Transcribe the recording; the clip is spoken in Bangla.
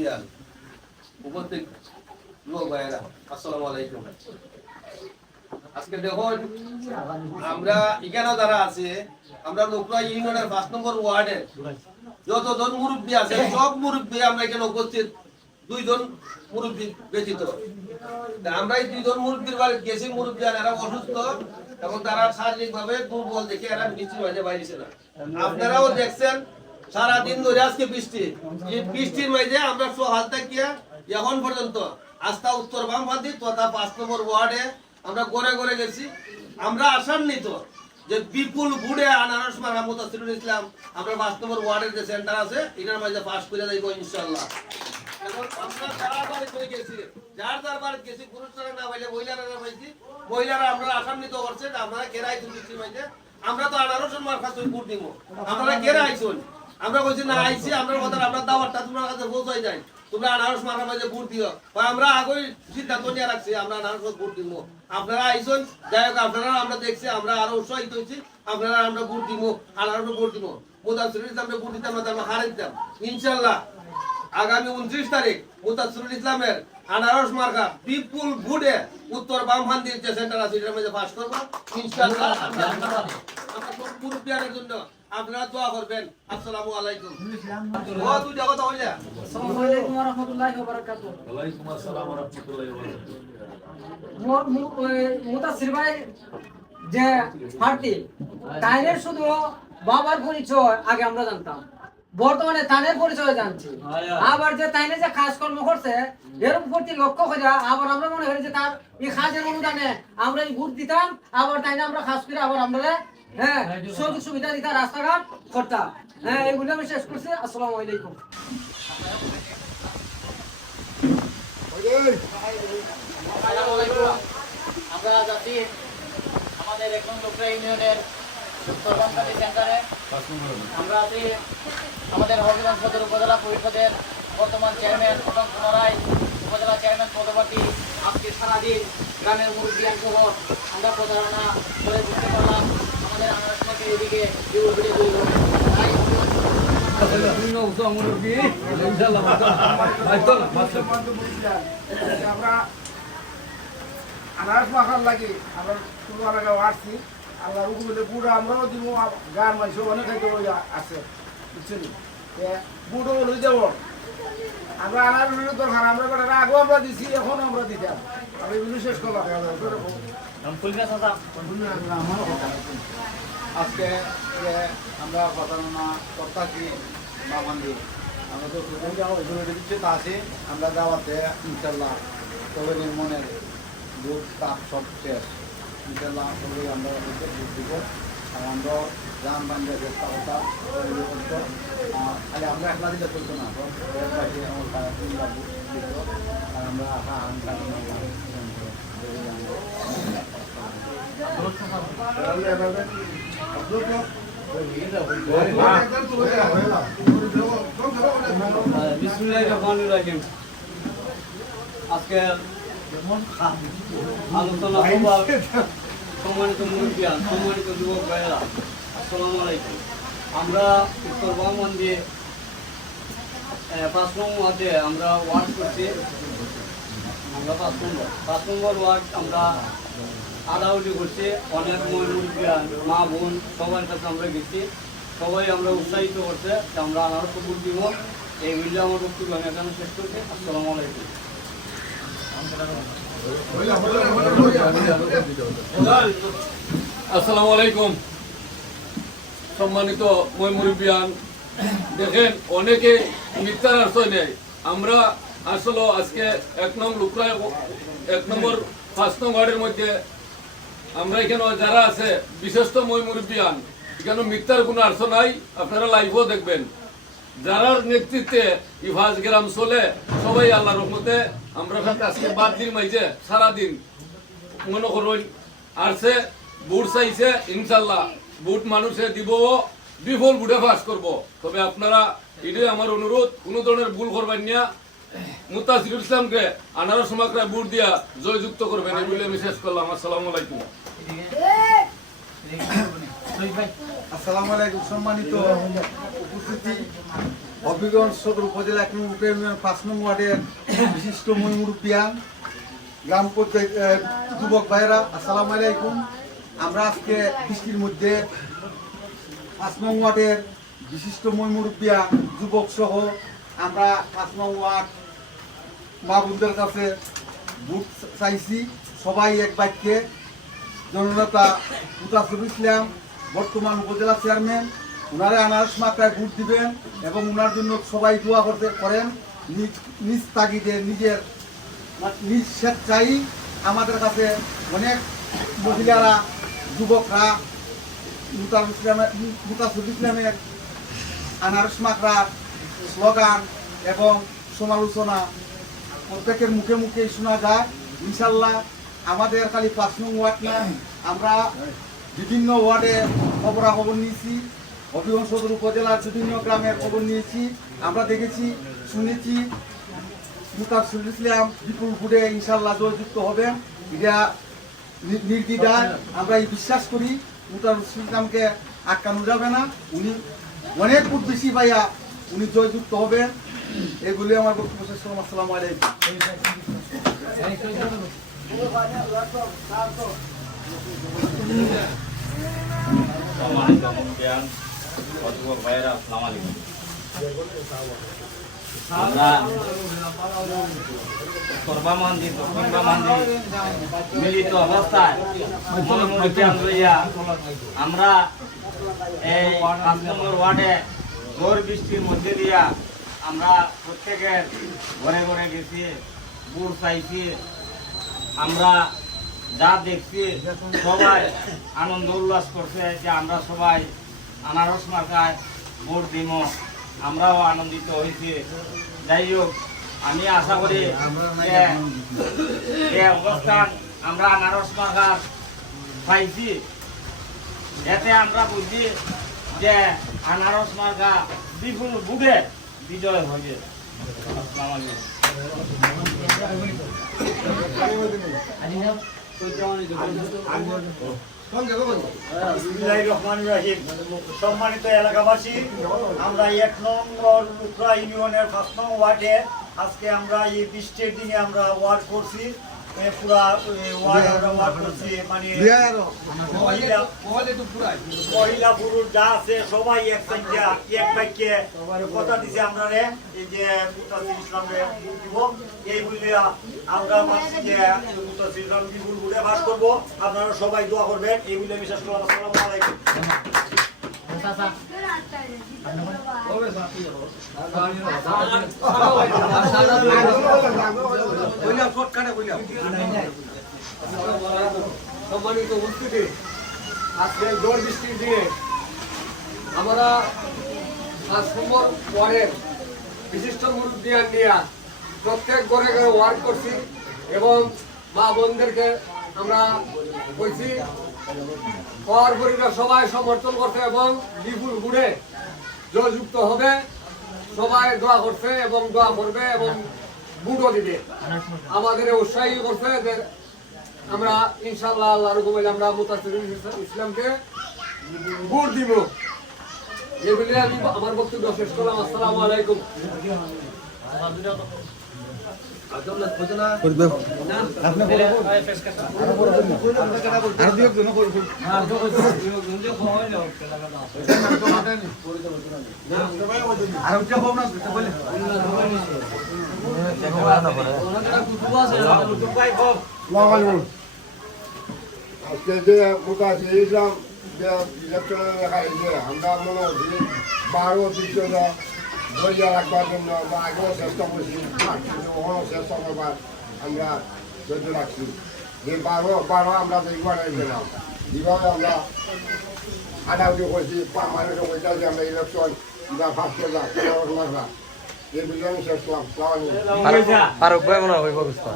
মুরব্বিয়ান উপস্থিত লোক ভাইয়েরা, আসসালামু আলাইকুম। আজকে দেখুন আমরা এখানে যারা আছে, আমরা লোকরা ইউনিয়নের 5 নম্বর ওয়ার্ডে যতজন মুরব্বী আছে সব মুরব্বী আমরা এখানে উপস্থিত, 2 জন মুরব্বী ব্যতীত। আমরা এই 2 জন মুরব্বীর বাড়ি গেছি, মুরব্বিয়ান এরা অসুস্থ এবং তারা শারীরিকভাবে দুর্বল দেখে এরা মিষ্টির মাঝে বাইরেছে না। আপনারাও দেখছেন সারাদিন ধরে আজকে বৃষ্টি, এই বৃষ্টির মাঝে আমরা সকাল থেকে এখন পর্যন্ত আস্থা উত্তর বামপন্থী তথা 5 নম্বর ওয়ার্ডে আমরা ঘরে ঘরে গেছি। আমরা আশান্বিত যে বিপুল বুড়ে আনারস মার্কা মুতাসিরুল ইসলাম আমরা 5 নম্বর ওয়ার্ডের যে সেন্টার আছে এটার মাঝে পাস করে যাইব ইনশাআল্লাহ। এখন আমরা যারা বাড়ি করে গেছি, যার যার বাড়ি গেছি, পুরুষরা না পাইলে মহিলারা পাইছি, মহিলারা আমরা আশান্বিত করছে যে আমরা কেরাই বৃষ্টির মাঝে আমরা তো আনারস মার্কা তুই ভোট দিব, আমরা কেরা আইছুন, আমরা কইছি না আইছি, আমরা কথা আমরা দাওয়াতটা তোমার কাছে পৌঁছাই যায়, তোমরা আনারস মার্কা মাঝে ভোট দিও। আমরা আগেই সিদ্ধান্ত নিয়ে রাখছি আমরা আনারস ভোট দিব। আপনারা আইসুন, যাই হোক আপনারা আমরা দেখছি, আমরা আরো উৎসাহিত হয়েছি, আপনারা আমরা ভোট দিব, আনারস ভোট দিব। মুতাসিরুল ইসলামকে ভোট দিতাম না, আমরা হারাই দিতাম ইনশাআল্লাহ। আগামী 29 তারিখ মুতাসিরুল ইসলামের আনারস মার্কা বিপুল ভোটে উত্তর বামপন্থীর যে সেন্টার আছে এটার মধ্যে পাস করবো ইনশাআল্লাহ। আমরা সব মুরব্বিয়ানের জন্য আপনারা দোয়া করবেন। আসসালামু আলাইকুম। ও তুই জগত হইলা। আসসালামু আলাইকুম ওয়া রাহমাতুল্লাহি ওয়া বারাকাতুহু। ওয়া আলাইকুম আসসালাম ওয়া রাহমাতুল্লাহি ওয়া বারাকাতুহু। মুতাসির ভাই যে পার্টি তাইনের শুধু বাবার পরিচয় আগে আমরা জানতাম, বর্তমানে তানের পরিচয় জানছি। আবার যে তাইনে যে কাজকর্ম করছে এর প্রতি লক্ষ্য করে আবার আমরা মনে করি যে তার এই কাজের অনুদানে আমরা এই ভোট দিতাম, আবার তাইনে আমরা কাজ করে আবার আমরা সুযোগ সুবিধা দিতাম, রাস্তাঘাট করতাম। এগুলো আমি শেষ করছি। আসসালামু আলাইকুম। আমরা যাচ্ছি আমাদের এখন লোকরা ইউনিয়নের সর্বাঙ্গালী সেন্টারে। আমরা আছি আমাদের হবিগঞ্জ সদর উপজেলা পরিষদের বর্তমান চেয়ারম্যান এবং পুনরায় উপজেলা চেয়ারম্যান পদপ্রার্থী আজকে সারাদিন গ্রামের মুরব্বিয়ান সহ আমরা প্রচারণা করে বুঝতে পারলাম আমাদের আনারস মার্কের এদিকে বিউপিডি হইল। তাই আমরা আনারস মাখার লাগে আমরা শুরু লাগা আসছি, আল্লাহ রুকুলে বুড়ো আমরাও দিব, গান মাইস অনেক আছে বুঝছেন, বুড়ো লই যাব। আমরা আনারসের দরকার, আমরা বেটারা আগেও আমরা দিছি, এখন আমরা দিতাম। আমি এগুলো শেষ করলাম। আজকে যে আমরা প্রচারণা করতেছি বামন্দির, আমরা তো তা আছি, আমরা যাওয়াতে ইনশাল্লাহ তবে মনের দুধ তাপ সব শেষ ইনশাল্লাহ সবাই আমরা দুধ দিব। আর আমরা যান বান্ধব চেষ্টা করতাম খালি আমরা একলা দিলে চলতো না, আর আমরা আজকে আলোচনা সভা সম্মানিত মুরব্বিয়ান, সম্মানিত যুবক ভাইয়েরা, আসসালামু আলাইকুম। আমরা উত্তর বামপন্থী 5 নম্বর ওয়ার্ডে আমরা ওয়ার্ড করছি। আমরা 5 নম্বর ওয়ার্ড আমরা আদাউটি করছি। অনেক মুরব্বিয়ান মা বোন সবার কাছে আমরা গেছি, সবাই আমরা উৎসাহিত করছে যে আমরা আনারস ভোট দিব। এই বললে আমার বক্তব্য আমি এখানে শেষ করছি। আসসালামু আলাইকুম। আসসালামু আলাইকুম। সম্মানিত মুরব্বিয়ান, দেখেন অনেকে মিথ্যার আশ্রয় নেয়। আমরা আসলে আজকে 1 নম্বর 5 নং ওয়ার্ডের মধ্যে আমরা এখানে যারা আছে বিশেষত মুরব্বিয়ান, এখানে মিথ্যার কোনো আশ্রয় নাই। আপনারা লাইভও দেখবেন যারার নেতৃত্বে এই 5 গ্রাম চলে। সবাই আল্লাহ রহমতে আমরা আজকে বাদ দিন মাইছে সারাদিন মনে করুন আসছে বুট চাইছে, ইনশাল্লাহ বুট মানুষে দিব, বিফল বুটে পাস করব। তবে আপনারা এটাই আমার অনুরোধ, কোনো ধরনের ভুল করবেন না। মুতাসিরুল ইসলামকে আনারস মার্কায় বুট দিয়া জয়যুক্ত করবেন, এই বলে আমি শেষ করলাম। আসসালামু আলাইকুম। আসসালামু আলাইকুম। সম্মানিত উপস্থিতি, হবিগঞ্জ সদর উপজেলা 1 নং ইউনিয়ন 5 নং ওয়ার্ডের বিশিষ্ট মুরব্বিয়ান গ্রাম পঞ্চায়েত যুবক ভাইরা, আসসালামু আলাইকুম। আমরা আজকে বৃষ্টির মধ্যে 5 নং ওয়ার্ডের বিশিষ্ট মুরব্বিয়ান যুবক সহ আমরা 5 নং ওয়ার্ড মা বোনদের কাছে ভোট চাইছি। সবাই এক বাক্যে জননেতা মুতাসির ইসলাম বর্তমান উপজেলা চেয়ারম্যান, ওনারা আনারস মাত্রায় ভোট দিবেন এবং ওনার জন্য সবাই দোয়া করতে করেন। নিজ তাগিদে নিজ স্বেচ্ছায় আমাদের কাছে অনেক মহিলারা যুবকরা মুতাসির ইসলামের আনারস মাত্রার স্লোগান এবং সমালোচনা প্রত্যেকের মুখে মুখে শোনা যায়। ইনশাল্লাহ আমাদের খালি 5 নং ওয়ার্ড না, আমরা বিভিন্ন ওয়ার্ডে খবরাখবর নিয়েছি, হবিগঞ্জ সদর উপজেলার বিভিন্ন গ্রামের খবর নিয়েছি। আমরা দেখেছি, শুনেছি মুতাসির ইসলাম বিপুল ভোটে ইনশাল্লাহ জয়যুক্ত হবেন। এটা নির্দ্বিধায় আমরা এই বিশ্বাস করি মুতাসির ইসলামকে আটকানো যাবে না। উনি অনেক ভোট বেশি পাইয়া উনি জয়যুক্ত হবেন। এগুলি আমার বক্তব্য শেষ করলাম। আসসালামু আলাইকুম। আমরা সর্বামন্দি দক্ষিণবামন্দি মিলিত অবস্থায় আমরা এই 5 নম্বর ওয়ার্ডে ঝড় বৃষ্টির মধ্যে দিয়া আমরা প্রত্যেকের ঘরে ঘরে গেছি, ভোট চাইছি। আমরা যা দেখছি সবাই আনন্দ উল্লাস করছে যে আমরা সবাই আনারস মার্কায় ভোট দিব। আমরাও আনন্দিত হয়েছি। যাই হোক, আমি আশা করি যে এই অবস্থান আমরা আনারস মার্কার পাইছি, এতে আমরা বুঝি যে আনারস মার্কা বিপুল ভোটে বিজয় হবে। আসসালামু আলাইকুম। সম্মানিত এলাকাবাসী, আমরা 1 নম্বর লুকরা ইউনিয়নের 5 নং ওয়ার্ডে আজকে আমরা এই বৃষ্টির দিনে আমরা ওয়ার্ড করছি। পুরা ওয়ার্ড আমরা ওয়ার্ড করছি, মানে মহিলা পুরুষ যা আছে সবাই এক বাক্যে কথা দিছে আমরা এই যে মুতাসির ইসলামকে ভোট দিব। এই বলে আমরা ভাবছি যে মুতাসির ইসলাম বিপুল ভোটে পাস করবো। আপনারা সবাই দোয়া করবেন, এই বলে বিশ্বাস করলাম। আসসালামু আলাইকুম। সম্মানিত উপস্থিতি, আজকে ঝড় বৃষ্টির দিনে আমরা 5 নম্বর ওয়ার্ডের বিশিষ্ট মুরব্বিয়ান নিয়ে প্রত্যেক ঘরে ঘরে ওয়ার্ড করছি এবং মা বোনদেরকে আমরা বলছি পর পরিবার সবাই সমর্থন করছে এবং বিপুল ভোটে জয়যুক্ত হবে। সবাই দোয়া করছে এবং দোয়া করবে এবং ভোটও দিবে। আমাদের উৎসাহী করছে যে আমরা ইনশাআল্লাহ আল্লাহর হুকুমে আমরা মুতাসির ইসলামকে ভোট দিব। এই বলে আমি আমার বক্তব্য শেষ করলাম। আসসালামু আলাইকুম। আজকে যে মুতাসির ইসলাম যে ইলেকশনে দেখা হয়েছে, আমরা মনে হচ্ছি 12-13 ধরিয়া রাখবার জন্য আমরা আগেও চেষ্টা করছি, ওখানেও চেষ্টা করবার আমরা ধৈর্য রাখছি। যে 12 আমরা দেখবার গেলাম, যেভাবে আমরা হাঁটাহুটি করছি, মানুষের ওইটা যে আমরা ইলেকশন ফার্স্ট করলাম, এই বিষয়ে আমি শেষ করলাম। ফারুক ভাই মনে হয় অবস্থা